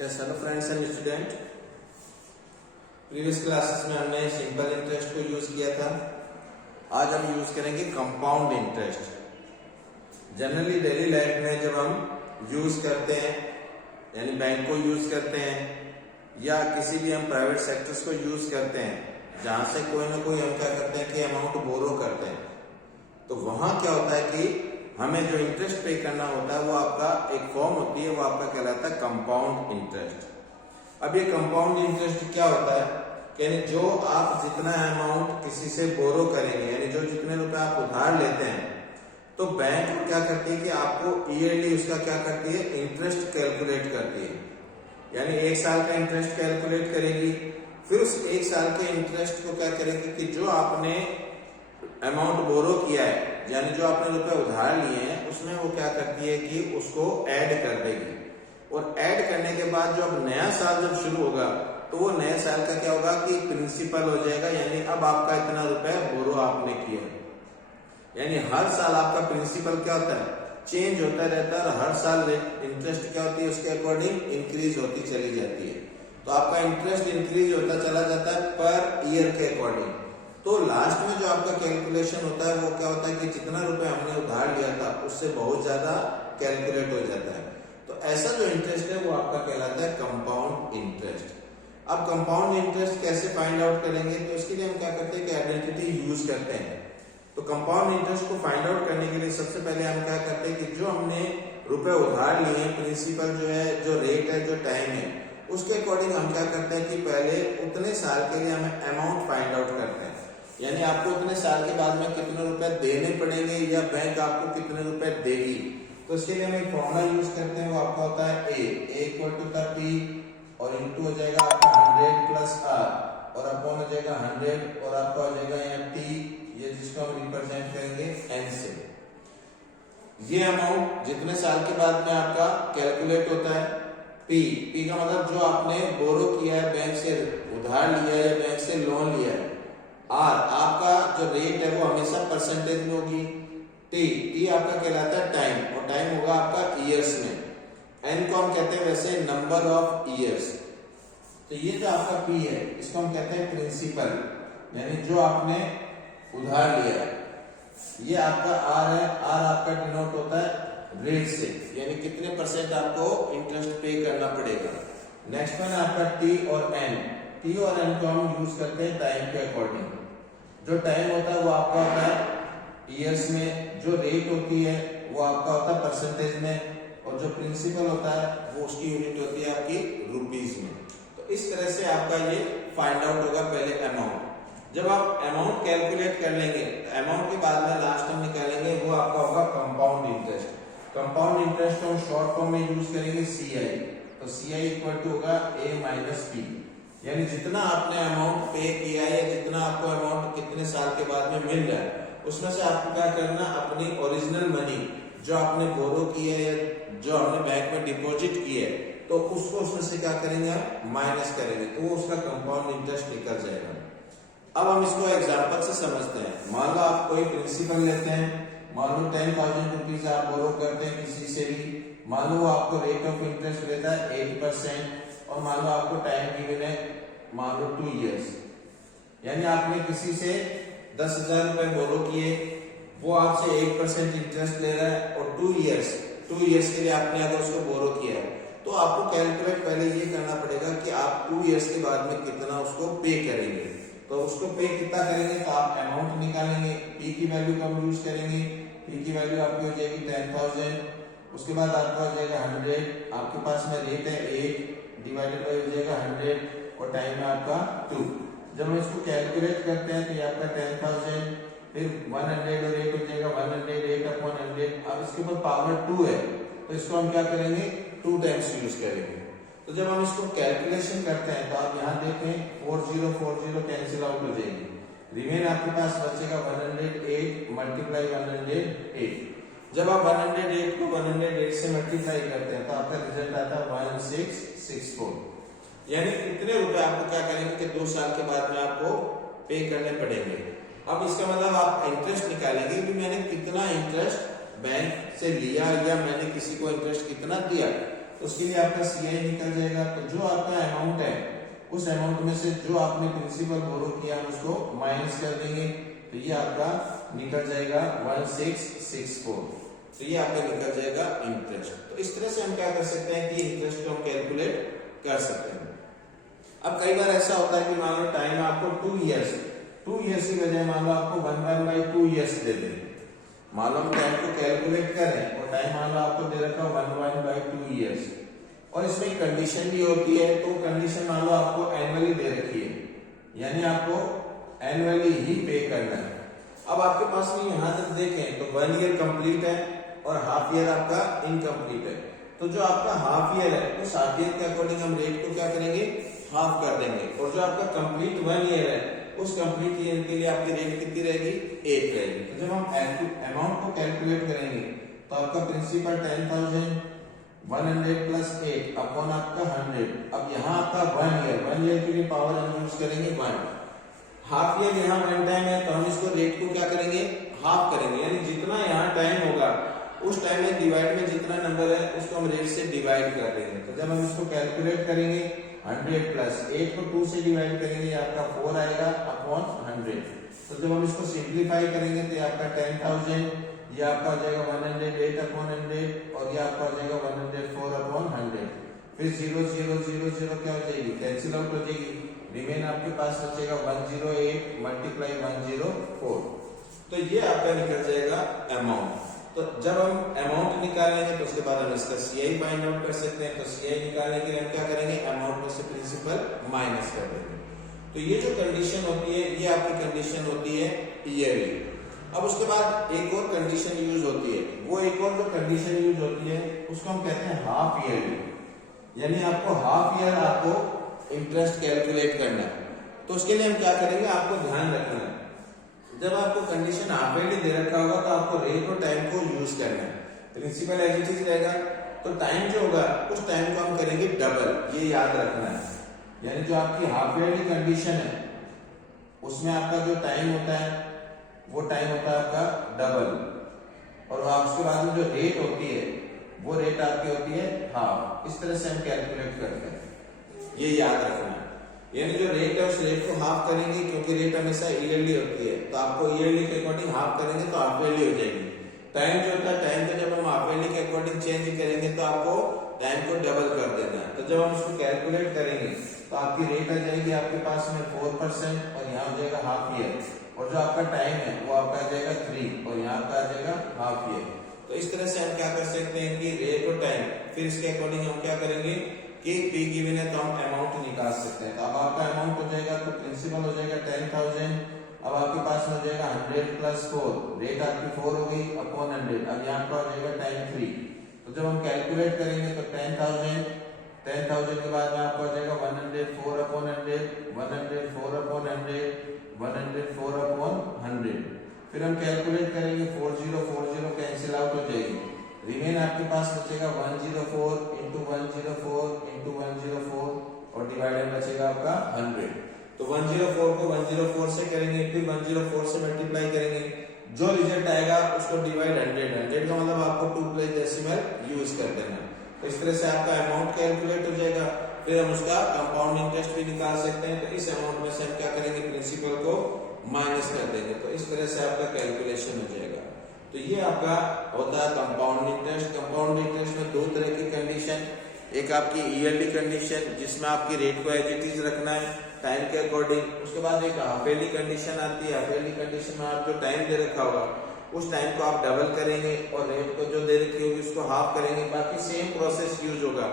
Yes hello friends and student. Previous classes में हमने simple interest को यूज किया था। आज हम यूज करेंगे compound interest. Generally daily life में जब हम यूज करते हैं यानी बैंक को यूज करते हैं या किसी भी हम प्राइवेट सेक्टर्स को यूज करते हैं जहां से कोई ना कोई हम क्या करते हैं कि अमाउंट बोरो करते हैं, तो वहां क्या होता है कि हमें जो इंटरेस्ट पे करना होता है वो आपका एक फॉर्म होती है, वो आपका कहलाता है कंपाउंड इंटरेस्ट। अब ये कंपाउंड इंटरेस्ट क्या होता है यानी जो आप जितना अमाउंट किसी से बोरो करेंगे यानी जो जितने रुपए आप उधार लेते हैं तो बैंक क्या करती है कि आपको ईयरली उसका क्या करती है इंटरेस्ट कैलकुलेट करती है। यानी एक साल का इंटरेस्ट कैलकुलेट करेगी, फिर उस एक साल के इंटरेस्ट को क्या करेगी कि जो आपने अमाउंट बोरो किया है यानी जो आपने रुपए उधार लिए हैं उसमें वो क्या करती है कि उसको ऐड कर देगी, और ऐड करने के बाद जो अब नया साल जब शुरू होगा तो वो नए साल का क्या होगा कि प्रिंसिपल हो जाएगा। यानी अब आपका इतना रुपए बोरो आपने किया, यानी हर साल आपका प्रिंसिपल क्या होता है चेंज होता रहता है, और हर साल इंटरेस्ट क्या होती है उसके अकॉर्डिंग इंक्रीज होती चली जाती है। तो आपका इंटरेस्ट इंक्रीज होता चला जाता है पर ईयर के अकॉर्डिंग। तो लास्ट में जो आपका कैलकुलेशन होता है वो क्या होता है कि जितना रुपए हमने उधार लिया था उससे बहुत ज्यादा कैलकुलेट हो जाता है। तो ऐसा जो इंटरेस्ट है वो आपका कहलाता है कंपाउंड इंटरेस्ट। अब कंपाउंड इंटरेस्ट कैसे फाइंड आउट करेंगे, तो इसके लिए हम क्या करते हैं कि आइडेंटिटी यूज करते हैं। तो कंपाउंड इंटरेस्ट को फाइंड आउट करने के लिए सबसे पहले हम क्या करते हैं कि जो हमने रुपए उधार लिए प्रिंसिपल जो है, जो रेट है, जो टाइम है, उसके अकॉर्डिंग हम क्या करते हैं कि पहले उतने साल के लिए हमें अमाउंट फाइंड आउट करते हैं। यानी आपको उतने साल के बाद में कितने रुपए देने पड़ेंगे या बैंक आपको कितने रुपए देगी। तो इसके लिए हम एक फॉर्मूला यूज करते हैं, वो आपका होता है ए इक्वल टू P और इनटू हो जाएगा आपका 100 प्लस आर और अपॉन हो जाएगा 100 और आपका हो जाएगा यहाँ टी, ये जिसको हम रिप्रेजेंट करेंगे एन से। ये अमाउंट जितने साल के बाद में आपका कैलकुलेट होता है। पी का मतलब जो आपने बोरो किया है, बैंक से उधार लिया है या बैंक से लोन लिया है। आर आपका जो रेट है वो हमेशा परसेंटेज में होगी। टी आपका कहलाता है टाइम, और टाइम होगा आपका ईयर्स में। एन को हम कहते हैं वैसे नंबर ऑफ ईयर्स। तो ये जो आपका पी है इसको हम कहते हैं प्रिंसिपल, यानी जो आपने उधार लिया है। ये आपका आर है, आर आपका डिनोट होता है रेट से, यानी कितने परसेंट आपको इंटरेस्ट पे करना पड़ेगा। नेक्स्ट वन आपका टी और एन। टी और एन को हम यूज करते हैं टाइम के अकॉर्डिंग। जो टाइम होता है वो आपका होता है ईयर्स में, जो रेट होती है वो आपका होता है परसेंटेज में, और जो प्रिंसिपल होता है वो उसकी यूनिट होती है आपकी रुपीस में। तो इस तरह से आपका ये फाइंड आउट होगा पहले अमाउंट। जब आप अमाउंट कैलकुलेट कर लेंगे अमाउंट के बाद में लास्ट में निकालेंगे वो आपका होगा कंपाउंड इंटरेस्ट। कंपाउंड इंटरेस्ट को हम शॉर्ट फॉर्म में यूज करेंगे CI। तो CI इक्वल टू होगा A माइनस P, यानी जितना आपने अमाउंट पे किया है या जितना आपको अमाउंट कितने साल के बाद में मिल रहा है उसमें से आपको क्या करना, अपनी ओरिजिनल मनी जो आपने बोरो की है या जो हमने बैंक में डिपॉजिट की है तो उसको उसमें से क्या करेंगे माइनस करेंगे, तो वो उसका कंपाउंड इंटरेस्ट निकल जाएगा। अब हम इसको एग्जांपल से समझते हैं। मान लो आप कोई प्रिंसिपल लेते हैं, मान लो 10,000 रुपीज आप बोरो करते हैं किसी से भी, मान लो आपको रेट ऑफ इंटरेस्ट लेता है 8% और मान लो आपको टाइम गिवन है मान लो 2 इयर्स। यानी आपने किसी से 10,000 रुपए बोरो किए, वो आपसे 8% इंटरेस्ट ले रहा है और 2 इयर्स के लिए आपने अगर उसको बोरो किया है तो आपको कैलकुलेट पहले ये करना पड़ेगा कि आप 2 इयर्स के बाद में कितना उसको पे करेंगे। तो उसको पे कितना करेंगे तो आप अमाउंट निकालेंगे, पी की वैल्यू को हम यूज करेंगे। पी की वैल्यू आपकी हो जाएगी 10,000, उसके बाद आपका हो जाएगा 100, आपके पास में रेट है 8 डिवाइडेड बाय हो जाएगा 100 और टाइम है आपका 2। जब हम इसको कैलकुलेट करते हैं तो ये आपका 10,000 फिर 100 और 8 हो जाएगा 108 अपॉन 100। अब इसके ऊपर पावर 2 है तो इसको हम क्या करेंगे 2 टाइम्स यूज करेंगे। तो जब हम इसको कैलकुलेशन करते हैं तो आप यहाँ देखें 40 कैंसिल आउट हो जाएगी, रिमेन आपके पास बचेगा 108 मल्टीप्लाई 108। जब आप 108 को 108 से मल्टीप्लाई करते हैं तो आपका रिजल्ट आता है 1664। यानी कितने रुपए आपको क्या करेंगे कि 2 साल के बाद में आपको पे करने पड़ेंगे। अब इसका मतलब आप इंटरेस्ट निकालेंगे कि मैंने कितना इंटरेस्ट बैंक से लिया या मैंने किसी को इंटरेस्ट कितना दिया। तो उसके लिए आपका CI निकल जाएगा। तो जो आपका अमाउंट है उस अमाउंट में से जो आपने प्रिंसिपल बोरो किया हम उसको माइनस कर देंगे, तो ये आपका निकल जाएगा 1664। तो ये आपका निकल जाएगा इंटरेस्ट। तो इस तरह से हम क्या कर सकते हैं कि इंटरेस्ट को हम कैलकुलेट कर सकते हैं। अब कई बार ऐसा होता है कि मान लो टाइम आपको 2 इयर्स की बजाय मान लो आपको 1/2 इयर्स दे दें। मान लो हम टाइम को कैलकुलेट करें और टाइम मान लो आपको दे रखा है 1/2 इयर्स, और इसमें कंडीशन भी होती है। तो कंडीशन मान लो आपको एनुअली दे रखी है, यानी आपको एनुअली ही पे करना है। अब आपके पास में यहां तक देखें तो 1 ईयर कंप्लीट है और हाफ ईयर आपका इनकम्प्लीट है। तो जो आपका हाफ ईयर है उस हाफ ईयर के अकॉर्डिंग हम रेट को क्या करेंगे, हाफ कर देंगे, और जो आपका कंप्लीट 1 ईयर है उस कंप्लीट ईयर के लिए आपकी रेट कितनी रहेगी, 8 रहेगी। तो जब हम अमाउंट को कैलकुलेट करेंगे तो आपका प्रिंसिपल 10,100 प्लस 8 अपॉन आपका 100। अब यहाँ आपका 1 ईयर के लिए पावर हम यूज करेंगे 1। हाफ ईयर यहाँ 1 टाइम है तो हम इसको रेट को क्या करेंगे, हाफ करेंगे, यानी जितना यहाँ टाइम होगा उस टाइम में डिवाइड में जितना नंबर है उसको हम रेट से डिवाइड कर देंगे। तो जब हम इसको कैलकुलेट करेंगे 100 प्लस 8 को 2 से डिवाइड करेंगे आपका 4 आएगा अपॉन 100। तो जब हम इसको सिंप्लीफाई करेंगे तो आपका 10,000, ये आपका हो जाएगा 108 अपॉन 100, और ये आपका हो जाएगा 104 अपॉन 100। फिर 0 0 0 0 क्या हो जाएगी, कैंसिल आउट हो जाएगी, रिमेन आपके पास बचेगा 108 मल्टीप्लाई 104। तो ये आपका निकल जाएगा अमाउंट। तो जब हम अमाउंट निकालेंगे तो उसके बाद हम इसका CI फाइंड आउट कर सकते हैं। तो CI निकालने के लिए हम क्या करेंगे, अमाउंट में से प्रिंसिपल माइनस कर देंगे। तो ये जो कंडीशन होती है ये आपकी कंडीशन होती है ईयरली। अब उसके बाद एक और कंडीशन यूज होती है, वो एक और जो कंडीशन यूज होती है उसको हम कहते हैं हाफ ईयरली, यानी आपको हाफ ईयर आपको इंटरेस्ट कैलकुलेट करना है। तो उसके लिए हम क्या करेंगे, आपको ध्यान रखना है जब आपको कंडीशन हाफ ईयरली दे रखा होगा तो आपको रेट और टाइम को यूज करना है। प्रिंसिपल एज इट इज रहेगा, तो टाइम जो होगा उस टाइम को हम करेंगे डबल, ये याद रखना है। यानी जो आपकी हाफ ईयरली कंडीशन है उसमें आपका जो टाइम होता है वो टाइम होता है आपका डबल, और उसके बाद में जो रेट होती है वो रेट आपकी होती है हाफ। इस तरह से हम कैलकुलेट करते हैं, ये याद रखना है। यानी जो रेट है उस रेट को हाफ करेंगे, क्योंकि रेट हमेशा ईयरली होती है, तो आपको ईयरली के अकॉर्डिंग हाफ करेंगे तो हाफ ईयरली हो जाएगी। टाइम जो होता है, टाइम को जब हम हाफ ईयरली के अकॉर्डिंग चेंज करेंगे तो आपको टाइम को डबल कर देना है। तो जब हम इसको कैलकुलेट करेंगे तो आपकी रेट आ जाएगी आपके पास में 4%, और यहाँ हो जाएगा हाफ ईयर, और जो आपका टाइम है वो आपका आ जाएगा 3, और यहाँ आपका आ जाएगा हाफ ईयर। तो इस तरह से हम क्या कर सकते हैं कि रेट और टाइम, फिर इसके अकॉर्डिंग हम क्या करेंगे कि P गिवन है तो हम अमाउंट निकाल सकते हैं। तो अब आपका अमाउंट हो जाएगा, तो प्रिंसिपल हो जाएगा 10,000, अब आपके पास में हो जाएगा 100 प्लस 4, रेट आपकी 4 हो गई अपॉन 100, अब यहाँ पर हो जाएगा टाइम 3। तो जब हम कैलकुलेट करेंगे तो 10,000 के बाद में आपको हो जाएगा 104 अपॉन 100, 104 अपॉन 100, 104 अपॉन 100। फिर हम कैलकुलेट करेंगे 40 कैंसिल आउट हो जाएगी, रिमेन आपके पास बचेगा 104 इंटू 104 इंटू 104, और डिवाइडेड बचेगा आपका 100। तो 104 को 104 से करेंगे, फिर 104 से मल्टीप्लाई करेंगे, जो रिजल्ट आएगा उसको डिवाइड 100 का मतलब आपको 2 प्लेस डेसिमल यूज कर देना। तो इस तरह से आपका अमाउंट कैलकुलेट हो जाएगा। फिर हम उसका कंपाउंड इंटरेस्ट भी निकाल सकते हैं। तो इस अमाउंट में से हम क्या करेंगे, प्रिंसिपल को माइनस कर देंगे। तो इस तरह से आपका कैलकुलेशन हो जाएगा। तो ये आपका होता है कंपाउंड इंटरेस्ट। कंपाउंड इंटरेस्ट में 2 तरह की कंडीशन, एक आपकी ईयरली कंडीशन जिसमें आपकी रेट को एज इट इज रखना है टाइम के अकॉर्डिंग, उसके बाद एक हाफ ईयरली कंडीशन आती है। हाफ ईयरली कंडीशन में आप जो टाइम दे रखा होगा उस टाइम को आप डबल करेंगे और रेट को जो दे रखी होगी उसको हाफ करेंगे। बाकी सेम प्रोसेस यूज होगा,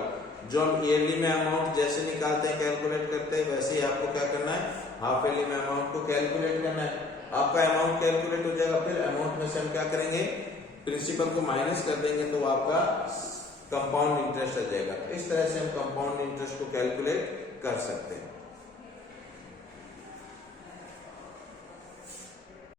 जो हम ईयरली में अमाउंट जैसे निकालते हैं कैलकुलेट करते हैं वैसे ही आपको क्या करना है, हाफ ईयरली में अमाउंट को कैलकुलेट करना है। आपका अमाउंट कैलकुलेट हो जाएगा, फिर अमाउंट में से हम क्या करेंगे, प्रिंसिपल को माइनस कर देंगे तो आपका कंपाउंड इंटरेस्ट आ जाएगा। इस तरह से हम कंपाउंड इंटरेस्ट को कैलकुलेट कर सकते हैं।